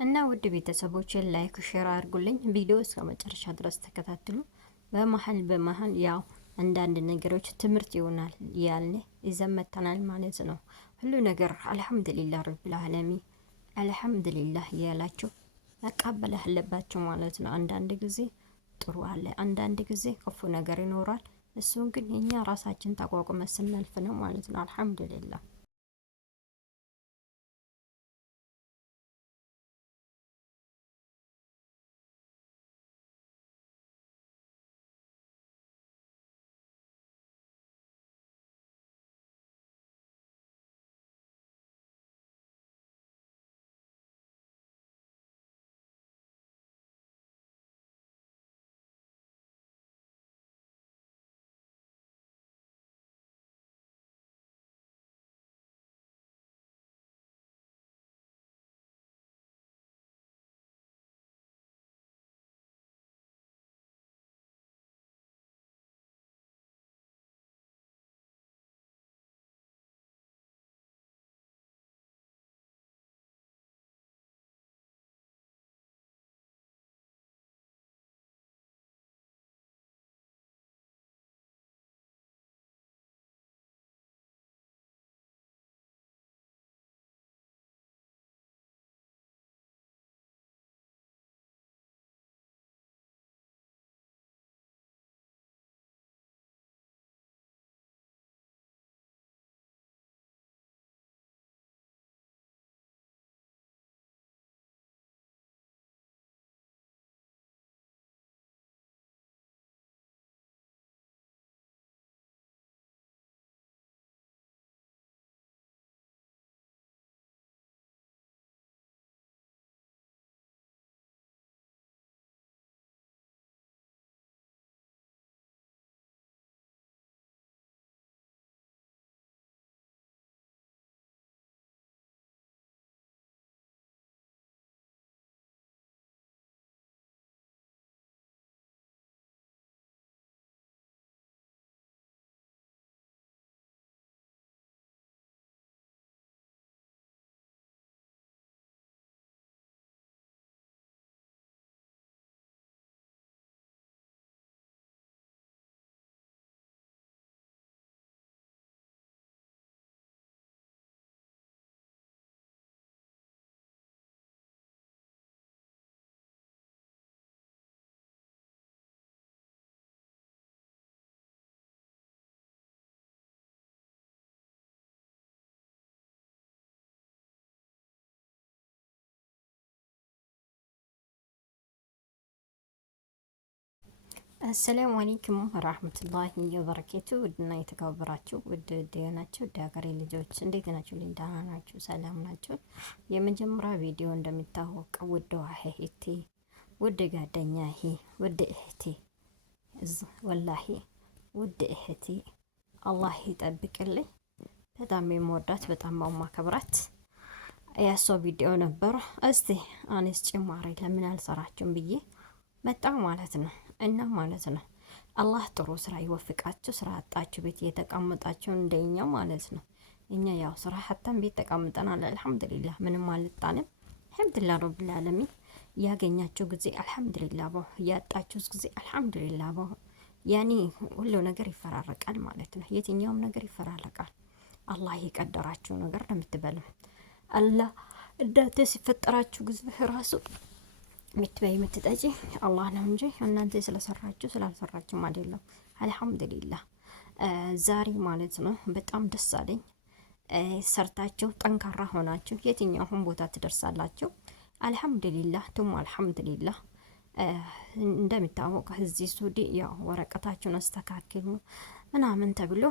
እና ውድ ቤተሰቦች ላይክ ሼር አድርጉልኝ። ቪዲዮ እስከ መጨረሻ ድረስ ተከታተሉ። በመሀል ያው አንዳንድ ነገሮች ትምህርት ይሆናል ያልን ይዘን መጥተናል ማለት ነው። ሁሉ ነገር አልሐምዱሊላህ ረብል ዓለሚን አልሐምዱሊላህ ያላችሁ መቀበል አለባችሁ ማለት ነው። አንዳንድ ጊዜ ጥሩ አለ፣ አንዳንድ ጊዜ ክፉ ነገር ይኖራል። እሱን ግን እኛ ራሳችን ተቋቁመን ስናልፍ ነው ማለት ነው። አልሐምዱሊላህ አሰላሙ አለይኩም ወራህመቱላሂ ወበረካቱ። ውድና የተከበራችሁ ውድ ናቸው ውድ ሀገሬ ልጆች እንዴት ናችሁ? ደህና ናችሁ? ሰላም ናችሁ? የመጀመሪያ ቪዲዮ እንደሚታወቀው ውድ እህቴ፣ ውድ ጓደኛዬ፣ ውድ እህቴ ወላሂ ውድ እህቴ አላህ ይጠብቅልኝ። በጣም የምወዳት በጣም ማከብራት ያሷ ቪዲዮ ነበር። እስቲ አኔስ ጭማሪ ለምን አልሰራችሁም ብዬ መጣ ማለት ነው። እና ማለት ነው አላህ ጥሩ ስራ ይወፍቃችሁ። ስራ አጣችሁ ቤት የተቀመጣችሁ እንደኛው ማለት ነው። እኛ ያው ስራ ሀተን ቤት ተቀምጠናል። አልሐምዱሊላህ ምንም አልጣንም። አልሐምዱሊላህ ረብል ዓለሚን። ያገኛችሁ ጊዜ አልሐምዱሊላህ፣ ያጣችሁ ጊዜ አልሐምዱሊላህ። ያኔ ሁሉ ነገር ይፈራረቃል ማለት ነው። የትኛውም ነገር ይፈራረቃል። አላህ የቀደራችሁ ነገር ነው የምትበሉ። አላህ እንዳንተ ሲፈጠራችሁ ጊዜ ራሱ ምትበይ ምትጠጪ አላህ ነው እንጂ እናንተ ስለሰራችሁ ስላልሰራችሁም አይደለም። አልሐምዱሊላህ ዛሬ ማለት ነው በጣም ደስ አለኝ። ሰርታችሁ ጠንካራ ሆናችሁ የትኛውም ቦታ ትደርሳላችሁ። አልሐምዱሊላህ ቱም አልሐምዱሊላህ። እንደሚታወቀው እዚህ ሱዲ ያው ወረቀታችሁን አስተካክሉ ምናምን ተብሎ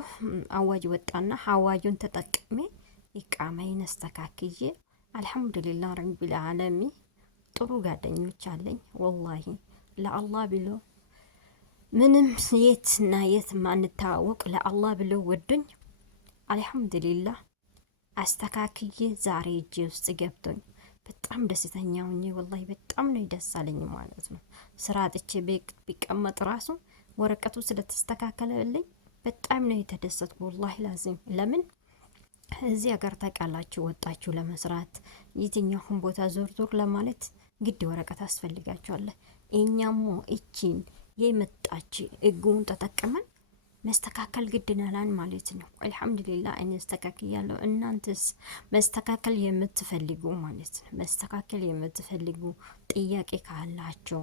አዋጅ ወጣና አዋጁን ተጠቅሜ ኢቃማዬን አስተካክዬ አልሐምዱሊላህ ረቢል ዓለሚን ጥሩ ጓደኞች አለኝ። ወላሂ ለአላህ ብሎ ምንም የትና የት ማንታወቅ ለአላህ ብሎ ወዱኝ አልሐምዱሊላህ አስተካክዬ ዛሬ እጄ ውስጥ ገብቶኝ በጣም ደስተኛ ሆኜ ወላሂ በጣም ነው ደስ አለኝ ማለት ነው። ስራ አጥቼ ቢቀመጥ ራሱ ወረቀቱ ስለተስተካከለልኝ በጣም ነው የተደሰትኩ ወላሂ ላዚም። ለምን እዚህ ሀገር ታውቃላችሁ፣ ወጣችሁ ለመስራት የትኛውን ቦታ ዞር ዞር ለማለት ግድ ወረቀት አስፈልጋችኋል። እኛሞ እቺን የመጣች ህጉን ተጠቅመን መስተካከል ግድ ነላን ማለት ነው። አልሐምዱሊላህ እኔ አስተካክያለሁ። እናንተስ መስተካከል የምትፈልጉ ማለት ነው፣ መስተካከል የምትፈልጉ ጥያቄ ካላቸው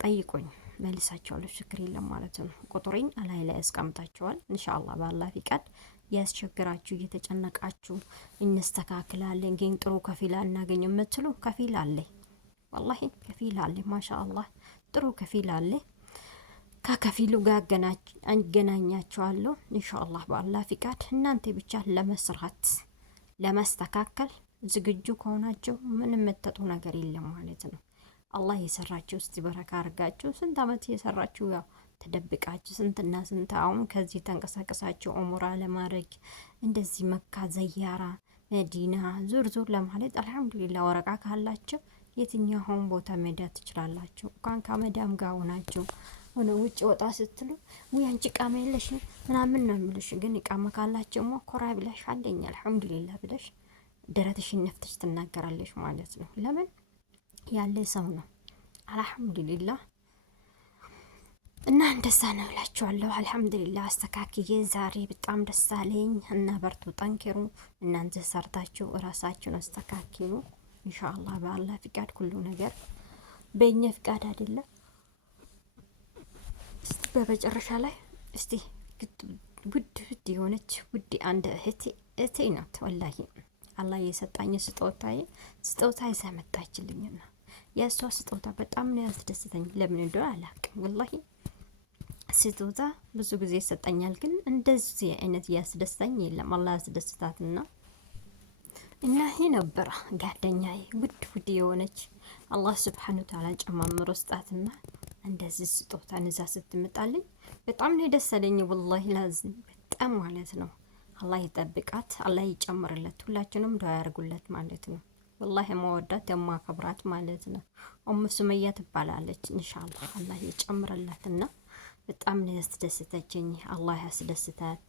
ጠይቁኝ፣ መልሳቸዋለሁ። ችግር የለም ማለት ነው። ቁጥሬን አላይ ላይ አስቀምጣቸዋል። ኢንሻአላህ በአላህ ፍቃድ ያስቸግራችሁ እየተጨነቃችሁ እንስተካክላለን ግን ጥሩ ከፊል እናገኝ የምትሉ ከፊል አለ፣ ወላሂ ከፊል አለ። ማሻአላህ ጥሩ ከፊል አለ። ከከፊሉ ጋር አገናኛችኋለሁ ኢንሻአላህ በአላህ ፍቃድ። እናንተ ብቻ ለመስራት ለማስተካከል ዝግጁ ከሆናችሁ ምንም የምትጠጡ ነገር የለም ማለት ነው። አላህ የሰራችሁ እስቲ በረካ አርጋችሁ። ስንት አመት የሰራችሁ ያው ተደብቃችሁ ስንትና ስንት አሁን ከዚህ ተንቀሳቀሳችሁ ኡምራ ለማድረግ እንደዚህ መካ ዘያራ መዲና ዙር ዙር ለማለት አልሐምዱሊላህ ወረቃ ካላችሁ የትኛውን ቦታ መሄድ ትችላላችሁ። እንኳን ከመዳም ጋር ሆናችሁ ሆነ ውጭ ወጣ ስትሉ ወይ አንቺ ቃማ የለሽ ምናምን ነው የሚልሽ። ግን ቃማ ካላችሁ ሞ ኮራ ብለሽ አለኝ አልሐምዱሊላህ ብለሽ ደረትሽን ነፍተሽ ትናገራለሽ ማለት ነው። ለምን ያለ ሰው ነው አልሐምዱሊላህ። እና እንደዛ ነው እላችኋለሁ። አልሐምዱሊላህ አስተካክዬ ዛሬ በጣም ደስ አለኝ። እና በርቱ፣ ጠንክሩ። እናንተ ሰርታችሁ እራሳችሁን አስተካክሉ ኢንሻአላህ በአላህ ፍቃድ። ሁሉ ነገር በእኛ ፍቃድ አይደለም። እስቲ በመጨረሻ ላይ እስቲ ውድ የሆነች ውድ አንድ እህቴ ናት ወላሂ አላህ የሰጣኝ ስጦታ ይዛ መጣችልኝና የእሷ ስጦታ በጣም ነው ያስደስተኝ። ለምን እንደሆነ አላውቅም ወላሂ። ስጦታ ብዙ ጊዜ ይሰጠኛል፣ ግን እንደዚህ አይነት ያስደስተኝ የለም። አላህ ያስደስታትና እና ይሄ ነበረ ጓደኛዬ ውድ የሆነች አላህ ሱብሓነሁ ወተዓላ ጨማምሮ ስጣትና እንደዚህ ስጦታ ንዛ ስትመጣልኝ በጣም ነው ደስ አለኝ ወላሂ ላዝም በጣም ማለት ነው። አላህ ይጠብቃት፣ አላህ ይጨምርለት፣ ሁላችንም ዱዓ ያርጉለት ማለት ነው። ወላሂ መወዳት የማከብራት ማለት ነው። ኡሙ ሱመያ ትባላለች። ኢንሻአላህ አላህ ይጨምርላትና በጣም ነው ያስደስተችኝ። አላህ ያስደስታት።